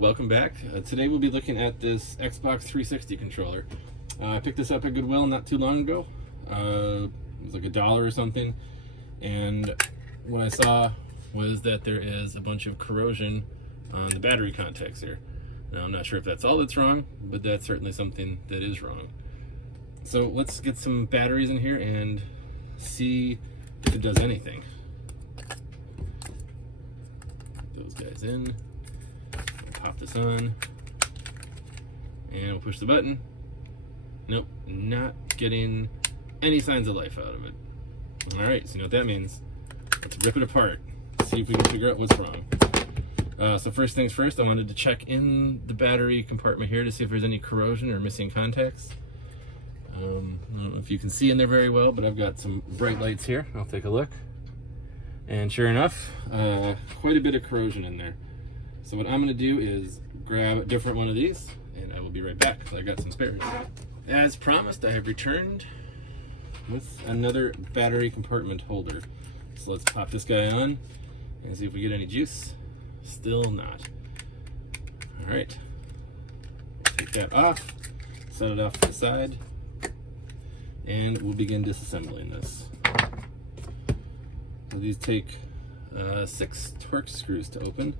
welcome back. Today we'll be looking at this Xbox 360 controller. I picked this up at Goodwill not too long ago. It was like $1 or something, and what I saw was that there is a bunch of corrosion on the battery contacts here. Now I'm not sure if that's all that's wrong, but that's certainly something that is wrong. So let's get some batteries in here and see if it does anything. Those guys in. Pop this on, and we'll push the button. Nope, not getting any signs of life out of it. All right, so you know what that means. Let's rip it apart, see if we can figure out what's wrong. So first things first, I wanted to check in the battery compartment here to see if there's any corrosion or missing contacts. I don't know if you can see in there very well, but I've got some bright lights here. I'll take a look. And sure enough, quite a bit of corrosion in there. So what I'm going to do is grab a different one of these, and I will be right back. I got some spares. As promised, I have returned with another battery compartment holder. So let's pop this guy on and see if we get any juice. Still not. All right. Take that off, set it off to the side, and we'll begin disassembling this. So these take 6 Torx screws to open.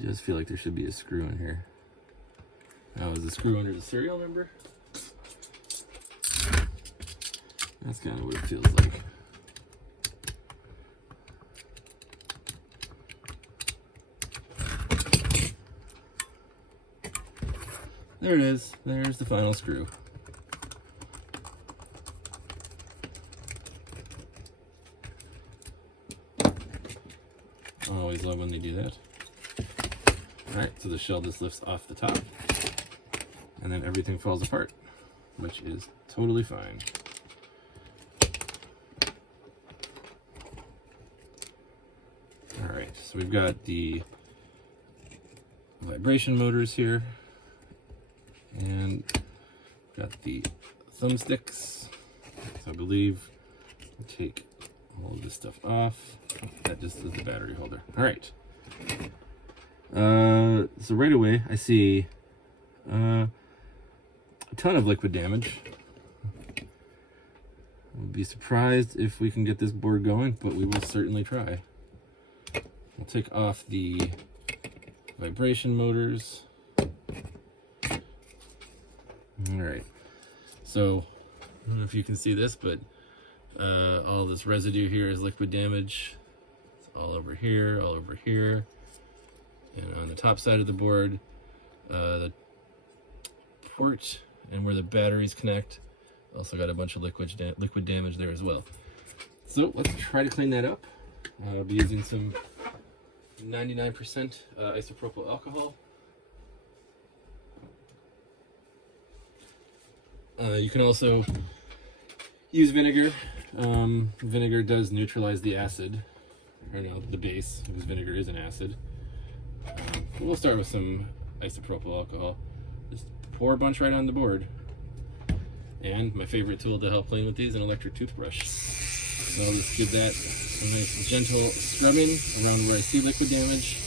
It does feel like there should be a screw in here. Oh, is the screw under the serial number? That's kind of what it feels like. There it is. There's the final screw. I always love when they do that. Alright, so the shell just lifts off the top, and then everything falls apart, which is totally fine. Alright, so we've got the vibration motors here, and got the thumbsticks. So I believe we'll take all of this stuff off. That just is the battery holder. Alright. So right away I see a ton of liquid damage. I'll be surprised if we can get this board going, but we will certainly try. We'll take off the vibration motors. Alright, so I don't know if you can see this, but all this residue here is liquid damage. It's all over here, all over here. And on the top side of the board, the port and where the batteries connect, also got a bunch of liquid damage there as well. So let's try to clean that up. I'll be using some 99% isopropyl alcohol. You can also use vinegar. Vinegar does neutralize the acid, or no, the base, because vinegar is an acid. We'll start with some isopropyl alcohol. Just pour a bunch right on the board. And my favorite tool to help clean with these, an electric toothbrush. So I'll just give that a nice gentle scrubbing around where I see liquid damage.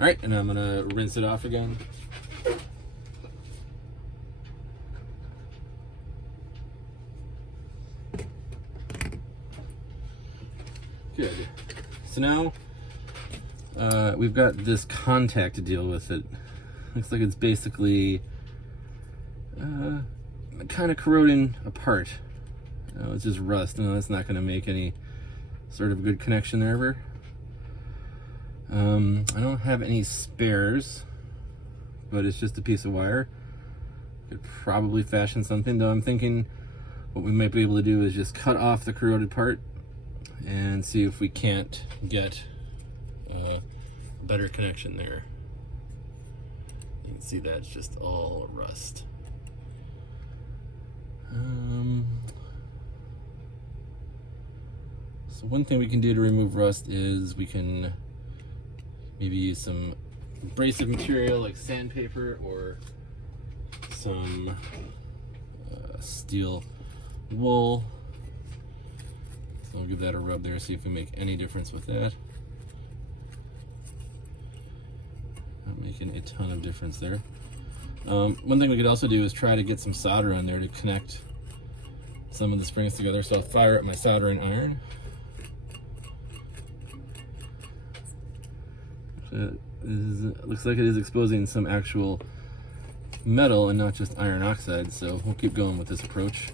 All right, and I'm gonna rinse it off again. Good. So now we've got this contact to deal with. It looks like it's basically kind of corroding apart. It's just rust. No, that's not going to make any sort of good connection there ever. I don't have any spares, but it's just a piece of wire. Could probably fashion something, though I'm thinking what we might be able to do is just cut off the corroded part and see if we can't get a better connection there. You can see that's just all rust. So one thing we can do to remove rust is we can maybe use some abrasive material like sandpaper or some steel wool. So I'll give that a rub there, see if we make any difference with that. Not making a ton of difference there. One thing we could also do is try to get some solder on there to connect some of the springs together. So I'll fire up my soldering iron. Looks like it is exposing some actual metal and not just iron oxide, so we'll keep going with this approach.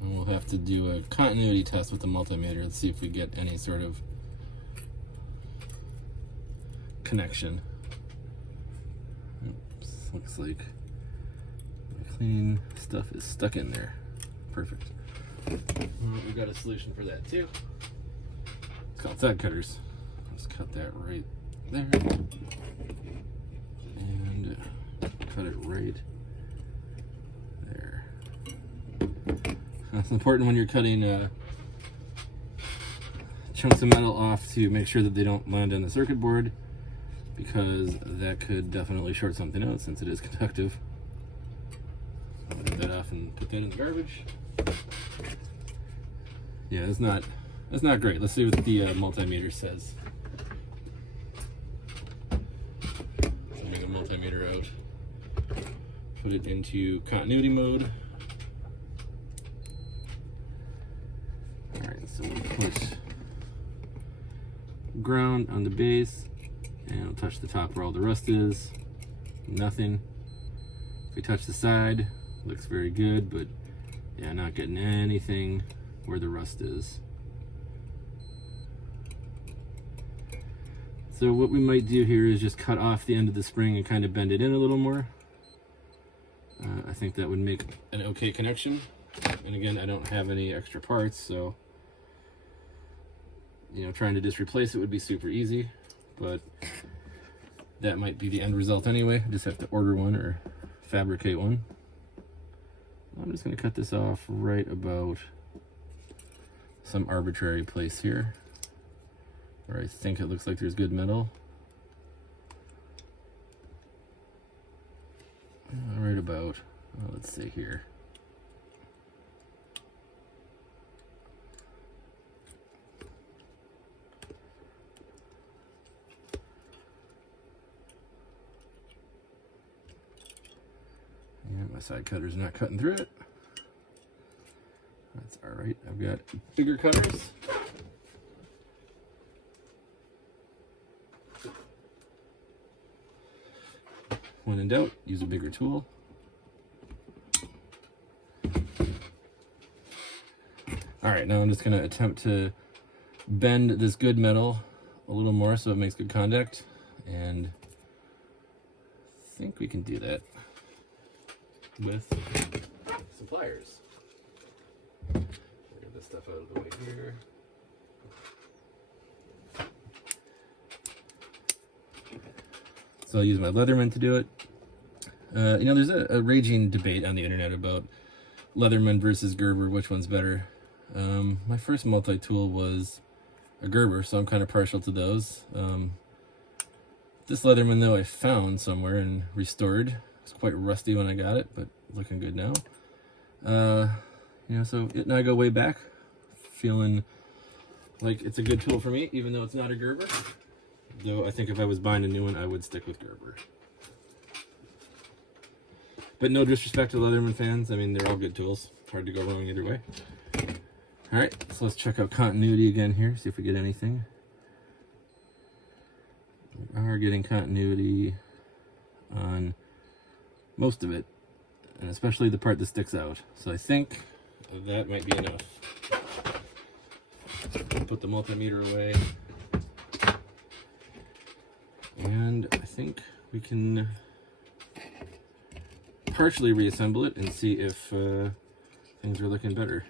And we'll have to do a continuity test with the multimeter. Let's see if we get any sort of connection. Oops, looks like my clean stuff is stuck in there. Perfect. We've got a solution for that too. It's called side cutters. Let's cut that right there. And cut it right there. That's important when you're cutting chunks of metal off to make sure that they don't land on the circuit board, because that could definitely short something out since it is conductive. I'll get that off and put that in the garbage. Yeah, that's not great. Let's see what the multimeter says. So bring the multimeter out, put it into continuity mode. All right, so we'll put ground on the base, and we'll touch the top where all the rust is. Nothing. If we touch the side, looks very good, but yeah, not getting anything where the rust is. So what we might do here is just cut off the end of the spring and kind of bend it in a little more. I think that would make an okay connection. And again, I don't have any extra parts, so trying to just replace it would be super easy, but that might be the end result anyway. I just have to order one or fabricate one. I'm just going to cut this off right about some arbitrary place here where I think it looks like there's good metal. Right about, let's say here. And my side cutter's not cutting through it. That's all right. I've got bigger cutters. When in doubt, use a bigger tool. All right, now I'm just going to attempt to bend this good metal a little more so it makes good contact, and I think we can do that with some pliers. Get this stuff out of the way here. So I'll use my Leatherman to do it. There's a raging debate on the internet about Leatherman versus Gerber, which one's better. My first multi-tool was a Gerber, so I'm kind of partial to those. This Leatherman, though, I found somewhere and restored. It's quite rusty when I got it, but looking good now. So it and I go way back, feeling like it's a good tool for me, even though it's not a Gerber. Though I think if I was buying a new one, I would stick with Gerber. But no disrespect to Leatherman fans. I mean, they're all good tools. Hard to go wrong either way. All right, so let's check out continuity again here, see if we get anything. We are getting continuity on most of it, and especially the part that sticks out. So I think that might be enough. Put the multimeter away. And I think we can partially reassemble it and see if things are looking better.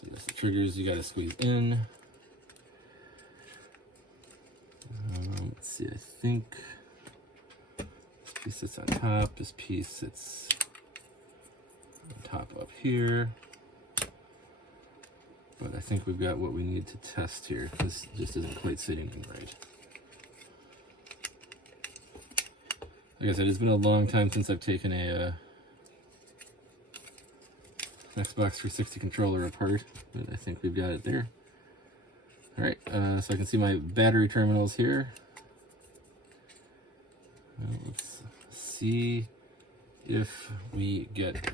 So that's the triggers you got to squeeze in. see, I think this piece sits on top, this piece sits on top up here. But I think we've got what we need to test here. This just isn't quite sitting in right. Like I said, it's been a long time since I've taken a Xbox 360 controller apart, but I think we've got it there. Alright, so I can see my battery terminals here. Well, let's see if we get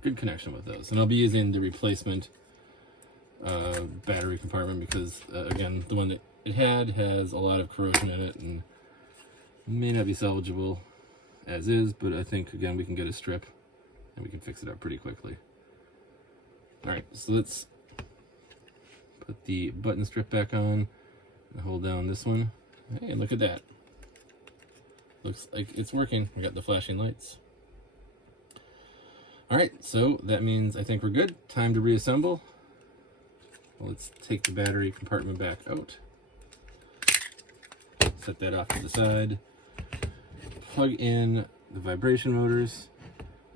good connection with those. And I'll be using the replacement battery compartment because, again, the one that it had has a lot of corrosion in it and may not be salvageable as is, but I think, again, we can get a strip and we can fix it up pretty quickly. Alright, so let's put the button strip back on and hold down this one. Hey, look at that. Looks like it's working. We got the flashing lights. Alright, so that means I think we're good. Time to reassemble. Well, let's take the battery compartment back out. Set that off to the side. Plug in the vibration motors.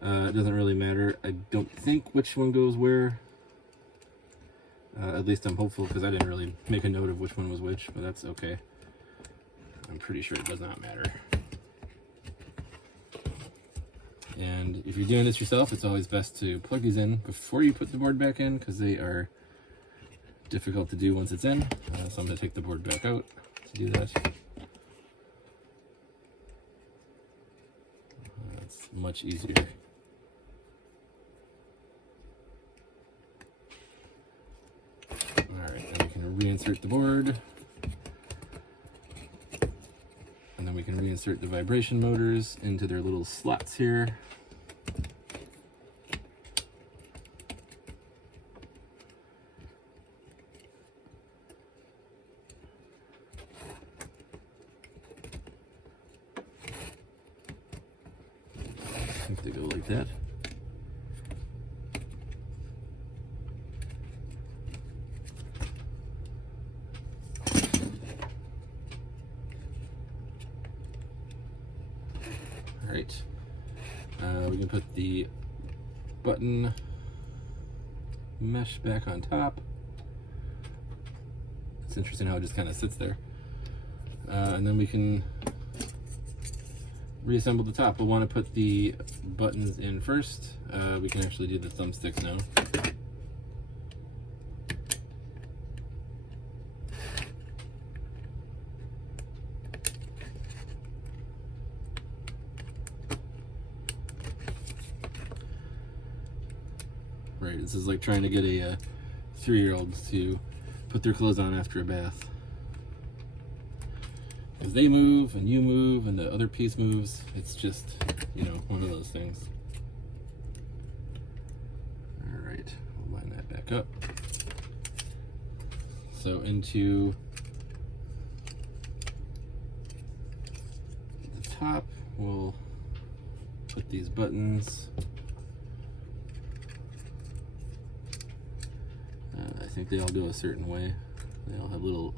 It doesn't really matter. I don't think which one goes where. At least I'm hopeful, because I didn't really make a note of which one was which, but that's okay. I'm pretty sure it does not matter. And if you're doing this yourself, it's always best to plug these in before you put the board back in, because they are difficult to do once it's in. So I'm going to take the board back out to do that. That's much easier. Alright, then we can reinsert the board. And then we can reinsert the vibration motors into their little slots here. I think they go like that. Alright, we can put the button mesh back on top. It's interesting how it just kind of sits there. And then we can reassemble the top. We'll want to put the buttons in first. We can actually do the thumbsticks now. Right, this is like trying to get a 3-year-old to put their clothes on after a bath. Because they move, and you move, and the other piece moves. It's just, you know, one of those things. Alright, we'll line that back up. So into the top, we'll put these buttons. I think they all go a certain way. They all have little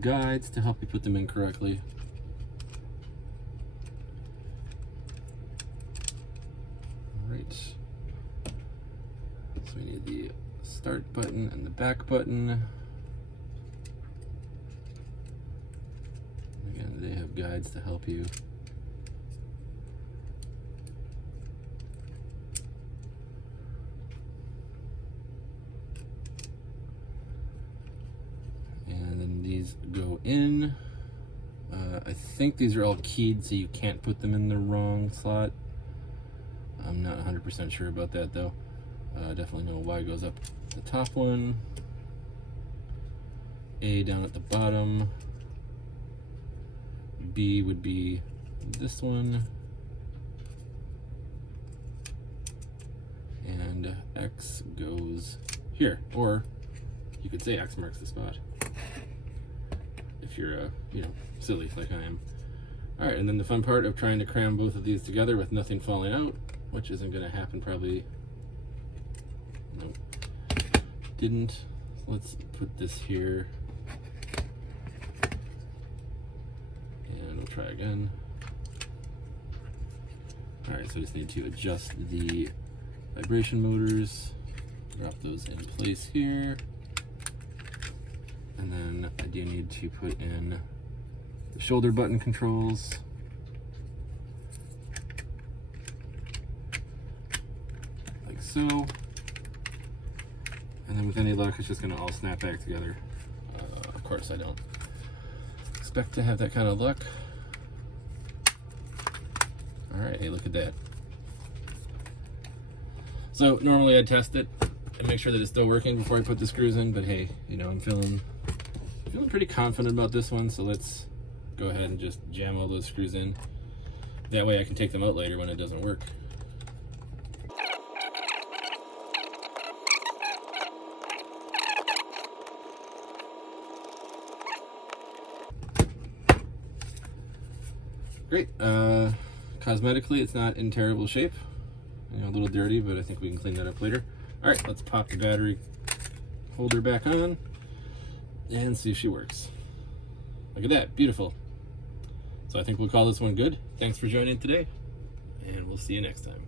guides to help you put them in correctly. Alright. So we need the start button and the back button. Again, they have guides to help you. These go in. I think these are all keyed, so you can't put them in the wrong slot. I'm not 100% sure about that though. Definitely know Y goes up the top one, A down at the bottom, B would be this one, and X goes here, or you could say X marks the spot. If you're, you know, silly like I am. Alright, and then the fun part of trying to cram both of these together with nothing falling out, which isn't going to happen probably. Nope. Didn't. Let's put this here. try again. All right, so I just need to adjust the vibration motors, drop those in place here. And then I do need to put in the shoulder button controls. Like so. And then with any luck, it's just gonna all snap back together. Of course, I don't expect to have that kind of luck. All right, hey, look at that. So normally I'd test it and make sure that it's still working before I put the screws in, but hey, you know, I'm feeling pretty confident about this one, so let's go ahead and just jam all those screws in. That way I can take them out later when it doesn't work. Great. Cosmetically, it's not in terrible shape. You know, a little dirty, but I think we can clean that up later. All right, let's pop the battery holder back on and see if she works. Look at that, beautiful. So I think we'll call this one good. Thanks for joining today, and we'll see you next time.